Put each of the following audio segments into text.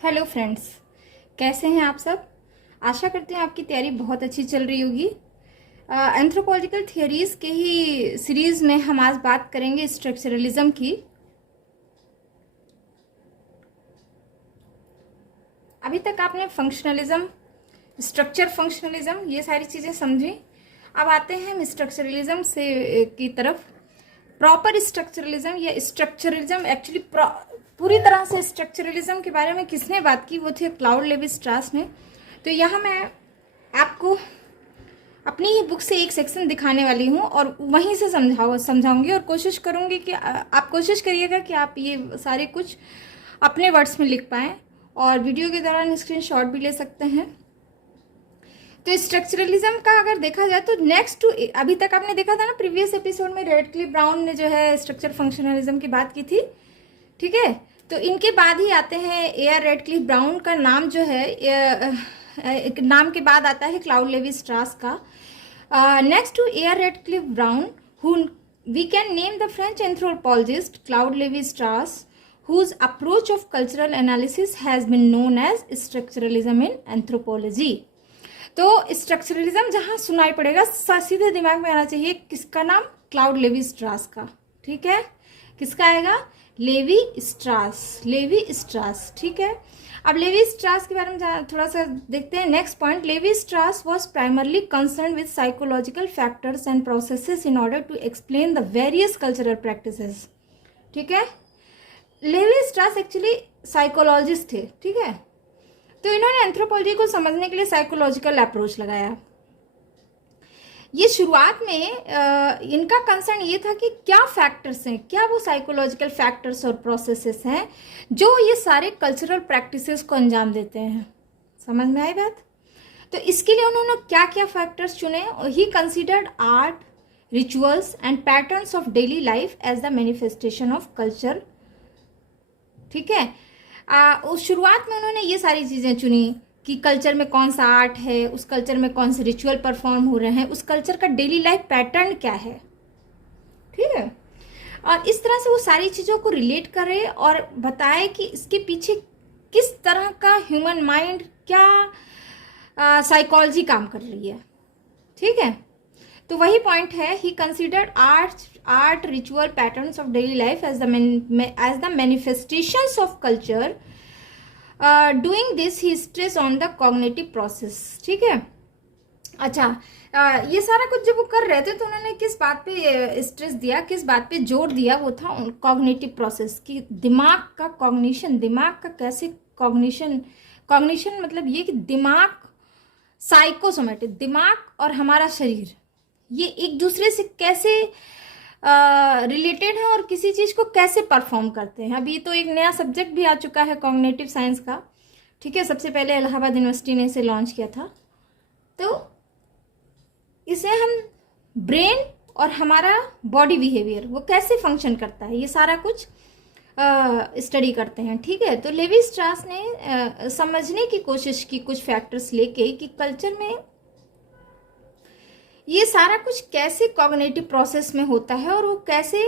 Hello friends, कैसे हैं आप सब। आशा करते हैं आपकी तैयारी बहुत अच्छी चल रही होगी। एंथ्रोपोलॉजिकल थियरीज के ही सीरीज में हम आज बात करेंगे स्ट्रक्चरलिज्म की। अभी तक आपने फंक्शनलिज्म, स्ट्रक्चर फंक्शनलिज्म ये सारी चीज़ें समझी। अब आते हैं हम स्ट्रक्चरलिज्म से की तरफ। प्रॉपर स्ट्रक्चरलिज्म या स्ट्रक्चरलिज्म एक्चुअली पूरी तरह से स्ट्रक्चरलिज्म के बारे में किसने बात की, वो थे क्लाउड लेवी स्ट्रास ने। तो यहाँ मैं आपको अपनी ही बुक से एक सेक्शन दिखाने वाली हूँ और वहीं से समझाऊंगी और कोशिश करूँगी कि आप कोशिश करिएगा कि आप ये सारे कुछ अपने वर्ड्स में लिख पाएँ, और वीडियो के दौरान स्क्रीनशॉट भी ले सकते हैं। तो स्ट्रक्चरलिज्म का अगर देखा जाए तो नेक्स्ट टू, अभी तक आपने देखा था ना प्रीवियस एपिसोड में रेडक्लिफ ब्राउन ने जो है स्ट्रक्चर फंक्शनलिज्म की बात की थी, ठीक है। तो इनके बाद ही आते हैं ए.आर. रेडक्लिफ ब्राउन का नाम जो है नाम के बाद आता है क्लाउड लेवी स्ट्रास का। Next to A R. Radcliffe Brown, who we can name the French anthropologist Claude Levi Strauss, whose approach of cultural analysis has been known as structuralism in anthropology। तो स्ट्रक्चरलिज्म जहां सुनाई पड़ेगा सीधे दिमाग में आना चाहिए किसका नाम, क्लाउड लेवी स्ट्रास का, ठीक है। किसका आएगा, लेवी स्ट्रास, लेवी स्ट्रास, ठीक है। अब लेवी स्ट्रास के बारे में थोड़ा सा देखते हैं। Next point, Levi Strauss was primarily concern with psychological factors and processes in order to explain the various cultural practices, ठीक है। लेवी स्ट्रास एक्चुअली साइकोलॉजिस्ट थे, ठीक है। तो इन्होंने एंथ्रोपोलॉजी को समझने के लिए साइकोलॉजिकल अप्रोच लगाया। ये शुरुआत में इनका कंसर्न ये था कि क्या फैक्टर्स हैं, क्या वो साइकोलॉजिकल फैक्टर्स और प्रोसेसेस हैं जो ये सारे कल्चरल प्रैक्टिसेस को अंजाम देते हैं। समझ में आई बात। तो इसके लिए उन्होंने क्या क्या फैक्टर्स चुने। He considered art, rituals and patterns of daily life as the manifestation of culture, ठीक है। उस शुरुआत में उन्होंने ये सारी चीज़ें चुनी कि कल्चर में कौन सा आर्ट है, उस कल्चर में कौन से रिचुअल परफॉर्म हो रहे हैं, उस कल्चर का डेली लाइफ पैटर्न क्या है, ठीक है। और इस तरह से वो सारी चीज़ों को रिलेट करे और बताए कि इसके पीछे किस तरह का ह्यूमन माइंड, क्या साइकोलॉजी काम कर रही है, ठीक है। तो वही पॉइंट है, he considered art ritual patterns of daily life as the manifestations of culture. Doing this he stress on the cognitive process, ठीक है। अच्छा, ये सारा कुछ जब वो कर रहे थे तो उन्होंने किस बात पे स्ट्रेस दिया, किस बात पे जोर दिया, वो था कॉग्निटिव प्रोसेस की। दिमाग का कॉग्निशन, दिमाग का कैसे कॉग्निशन मतलब ये कि दिमाग, साइकोसोमेटिक, दिमाग और हमारा शरीर ये एक दूसरे से कैसे रिलेटेड है और किसी चीज़ को कैसे परफॉर्म करते हैं। अभी तो एक नया सब्जेक्ट भी आ चुका है कॉग्निटिव साइंस का, ठीक है। सबसे पहले इलाहाबाद यूनिवर्सिटी ने इसे लॉन्च किया था। तो इसे हम ब्रेन और हमारा बॉडी बिहेवियर वो कैसे फंक्शन करता है, ये सारा कुछ स्टडी करते हैं, ठीक है। तो लेवी स्ट्रास ने समझने की कोशिश की कुछ फैक्टर्स लेके कि कल्चर में ये सारा कुछ कैसे कॉग्निटिव प्रोसेस में होता है और वो कैसे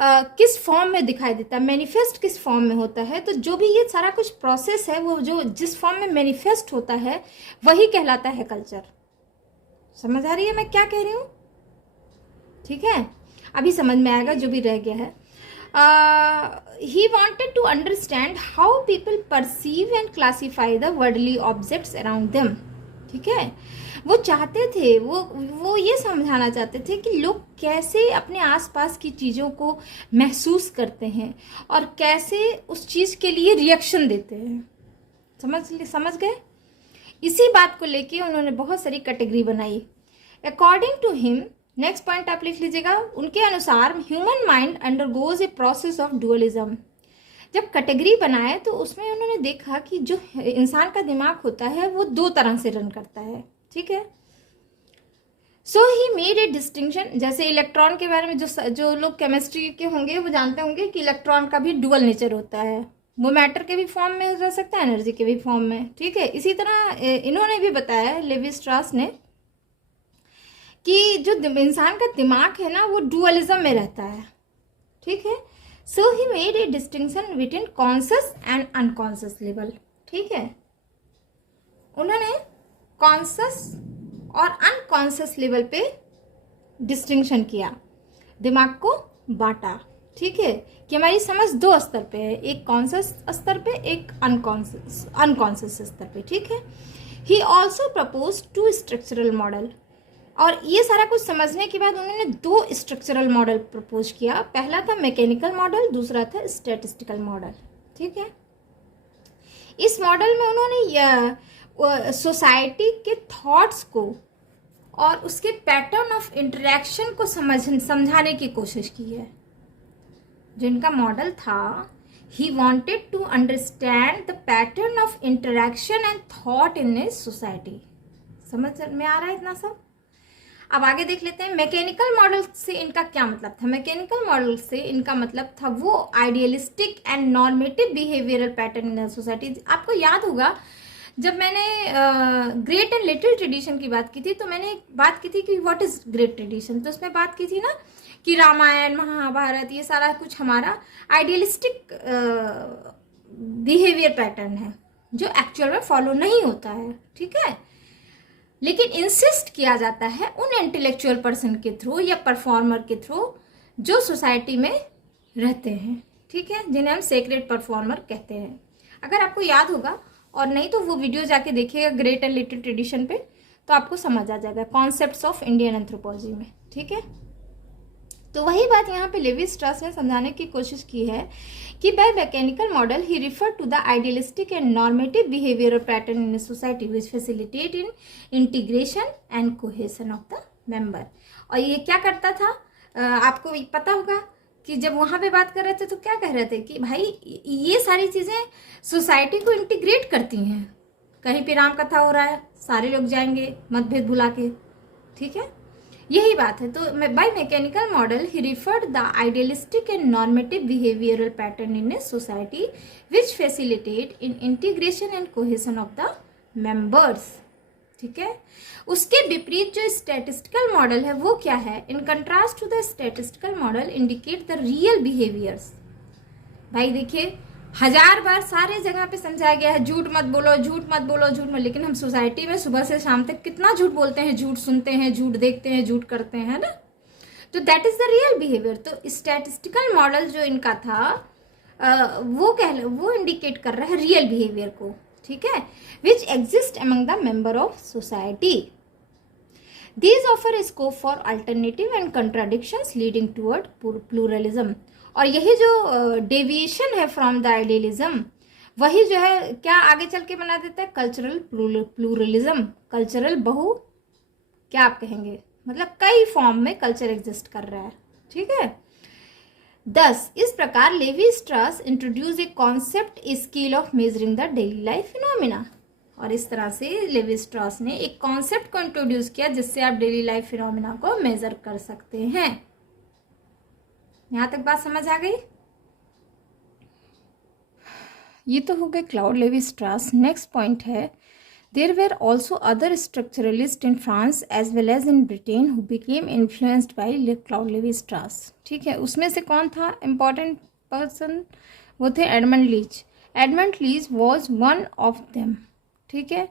किस फॉर्म में दिखाई देता है, मैनिफेस्ट किस फॉर्म में होता है। तो जो भी ये सारा कुछ प्रोसेस है वो जो जिस फॉर्म में मैनिफेस्ट होता है वही कहलाता है कल्चर। समझ आ रही है मैं क्या कह रही हूँ, ठीक है। अभी समझ में आएगा जो भी रह गया है। He wanted to understand how people perceive and classify the worldly objects around them, ठीक है। वो चाहते थे, वो ये समझाना चाहते थे कि लोग कैसे अपने आसपास की चीज़ों को महसूस करते हैं और कैसे उस चीज़ के लिए रिएक्शन देते हैं। समझ गए। इसी बात को लेके उन्होंने बहुत सारी कैटेगरी बनाई। According to him, next point आप लिख लीजिएगा, उनके अनुसार human mind undergoes a process of dualism. जब कैटेगरी बनाए तो उसमें उन्होंने देखा कि जो इंसान का दिमाग होता है वो दो तरह से रन करता है, ठीक है। So he made a distinction. जैसे इलेक्ट्रॉन के बारे में जो लोग केमिस्ट्री के होंगे वो जानते होंगे कि इलेक्ट्रॉन का भी डुअल नेचर होता है, वो मैटर के भी फॉर्म में रह सकता है, एनर्जी के भी फॉर्म में, ठीक है। इसी तरह इन्होंने भी बताया, लेवी स्ट्रास ने, कि जो इंसान का दिमाग है ना वो डुअलिज्म में रहता है, ठीक है। So he made a distinction between conscious and unconscious level, ठीक है। उन्होंने कॉन्शियस और अनकॉन्शियस लेवल पे डिस्टिंक्शन किया, दिमाग को बांटा, ठीक है, कि हमारी समझ दो स्तर पे है, एक कॉन्शियस स्तर पे, एक अनकॉन्शियस स्तर पे, ठीक है। He also propose 2 structural model, और ये सारा कुछ समझने के बाद उन्होंने 2 स्ट्रक्चरल मॉडल प्रपोज किया। पहला था मैकेनिकल मॉडल, दूसरा था स्टैटिस्टिकल मॉडल, ठीक है। इस मॉडल में उन्होंने सोसाइटी के थॉट्स को और उसके पैटर्न ऑफ इंटरेक्शन को समझाने की कोशिश की है। जो इनका मॉडल था, he wanted to understand the pattern of interaction and thought in a society. समझ में आ रहा है इतना सब? अब आगे देख लेते हैं मैकेनिकल मॉडल से इनका क्या मतलब था। मैकेनिकल मॉडल से इनका मतलब था वो idealistic and normative behavioural pattern in society. आपको याद होगा जब मैंने ग्रेट एंड लिटिल ट्रेडिशन की बात की थी, तो मैंने बात की थी कि व्हाट इज ग्रेट ट्रेडिशन। तो उसमें बात की थी ना कि रामायण, महाभारत, ये सारा कुछ हमारा आइडियलिस्टिक बिहेवियर पैटर्न है जो एक्चुअल में फॉलो नहीं होता है, ठीक है। लेकिन इंसिस्ट किया जाता है उन इंटेलेक्चुअल पर्सन के थ्रू या परफॉर्मर के थ्रू जो सोसाइटी में रहते हैं, ठीक है, जिन्हें हम सेक्रेड परफॉर्मर कहते हैं। अगर आपको याद होगा, और नहीं तो वो वीडियो जाके देखिएगा ग्रेट एंड लिटिल ट्रेडिशन पे, तो आपको समझ आ जाएगा कॉन्सेप्ट्स ऑफ इंडियन एंथ्रोपोलॉजी में, ठीक है। तो वही बात यहाँ पे लेवी स्ट्रॉस ने समझाने की कोशिश की है कि by mechanical model he refer to the idealistic and normative behaviour pattern in society which facilitate in integration and cohesion of the member. और ये क्या करता था, आपको पता होगा कि जब वहाँ पे बात कर रहे थे तो क्या कह रहे थे कि भाई ये सारी चीज़ें सोसाइटी को इंटीग्रेट करती हैं। कहीं पे राम कथा हो रहा है, सारे लोग जाएंगे मतभेद भुला के, ठीक है, यही बात है। तो bye mechanical model he referred the idealistic and normative behavioural pattern in a society which facilitate in integration and cohesion of the members, ठीक है। उसके विपरीत जो स्टैटिस्टिकल मॉडल है वो क्या है, in contrast to the statistical model indicate the real behaviours. भाई देखिए 1000 बार सारे जगह पे समझाया गया है झूठ मत बोलो, झूठ मत बोलो, झूठ मत, लेकिन हम सोसाइटी में सुबह से शाम तक कितना झूठ बोलते हैं, झूठ सुनते हैं, झूठ देखते हैं, झूठ करते हैं ना। तो that is the real behaviour. तो स्टैटिस्टिकल मॉडल जो इनका था वो इंडिकेट कर रहा है रियल बिहेवियर को, ठीक है, which exist among the member of society. These offer scope for alternative and contradictions leading toward pluralism. और यही जो डेविएशन है फ्रॉम द आइडियलिज्म, वही जो है क्या आगे चल के बना देता है कल्चरल प्लूरलिज्म। कल्चरल क्या आप कहेंगे, मतलब कई फॉर्म में कल्चर एग्जिस्ट कर रहा है, ठीक है। Thus, इस प्रकार Levi Strauss introduce a concept scale of measuring the daily life phenomena. और इस तरह से लेवी स्ट्रॉस ने एक कॉन्सेप्ट को इंट्रोड्यूस किया जिससे आप डेली लाइफ फिनोमिना को मेजर कर सकते हैं। यहां तक बात समझ आ गई? ये तो हो गए Claude Levi Strauss. Next point है, there were also other structuralist in France as well as in Britain who became influenced by Claude Levi Strauss, ठीक है। उसमें से कौन था इम्पॉर्टेंट पर्सन, वो थे Edmund Leach. Edmund Leach was one of them, ठीक है।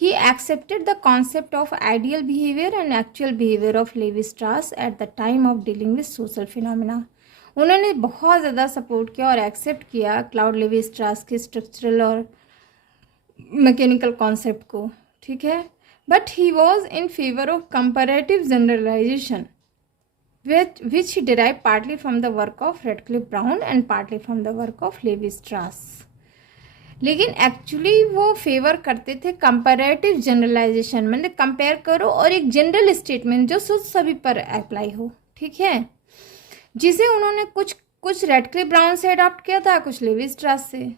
He accepted the concept of ideal behaviour and actual behaviour of Levi Strauss at the time of dealing with social phenomena. उन्होंने बहुत ज़्यादा support किया और accept किया Claude Levi Strauss के structural और मैकेनिकल कॉन्सेप्ट को, ठीक है। But he was in favour of comparative generalization which he derived partly from the work of Radcliffe Brown and partly from the work of Levi Strauss। लेकिन actually वो favour करते थे comparative generalisation, मतलब compare करो और एक general statement जो सभी पर अप्लाई हो, ठीक है, जिसे उन्होंने कुछ रेडक्लिफ ब्राउन से अडॉप्ट किया था, कुछ लेवी स्ट्रॉस से।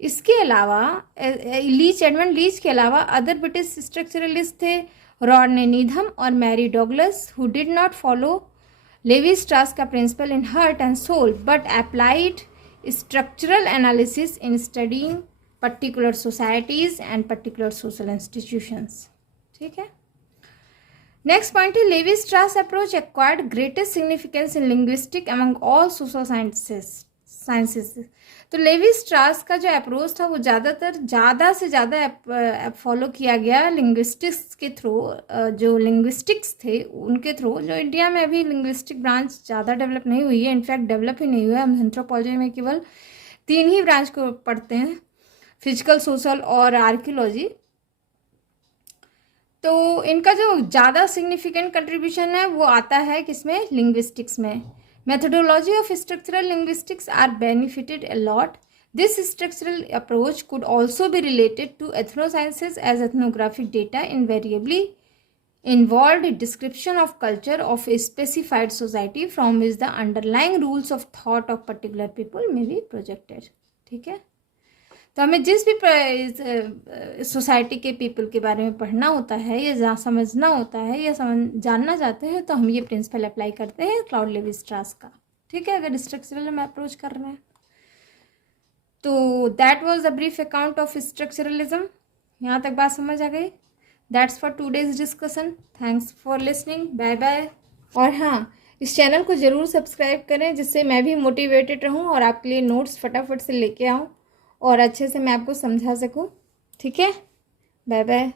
इसके अलावा एडमंड लीच के अलावा अदर ब्रिटिश स्ट्रक्चरलिस्ट थे रॉडने नीधम और Mary Douglas, who did not follow Levi Strauss का principle in heart and soul but applied structural analysis in studying particular societies and particular social institutions, ठीक है। Next point है, Levi Strauss approach acquired greatest significance in linguistic among all social sciences. तो Levi Strauss का जो approach था वो ज़्यादा से ज़्यादा फॉलो किया गया लिंग्विस्टिक्स के थ्रू, जो लिंग्विस्टिक्स थे उनके थ्रू। जो इंडिया में अभी लिंग्विस्टिक ब्रांच ज़्यादा डेवलप नहीं हुई है, इनफैक्ट डेवलप ही नहीं हुआ है। हम एंथ्रोपोलॉजी में केवल 3 ही ब्रांच को पढ़ते हैं, फिजिकल, सोशल और आर्कियोलॉजी। तो इनका जो ज़्यादा सिग्निफिकेंट कंट्रीब्यूशन है वो आता है किसमें, लिंग्विस्टिक्स में। Methodology of structural linguistics are benefited a lot. This structural approach could also be related to ethnosciences as ethnographic data invariably involved description of culture of a specified society from which the underlying rules of thought of particular people may be projected। ठीक है, तो हमें जिस भी society के people के बारे में पढ़ना होता है या समझना होता है या जानना चाहते हैं तो हम ये प्रिंसिपल अप्लाई करते हैं क्लाउड लेवी स्ट्रास का। ठीक है, अगर स्ट्रक्चरल में अप्रोच कर रहे हैं तो that was the brief account of structuralism. यहाँ तक बात समझ आ गई? That's for today's discussion. Thanks for listening, bye bye. और हाँ, इस चैनल को ज़रूर सब्सक्राइब करें जिससे मैं भी मोटिवेटेड रहूँ और आपके लिए नोट्स फटाफट से लेके आऊँ और अच्छे से मैं आपको समझा सकूँ। ठीक है, बाय बाय।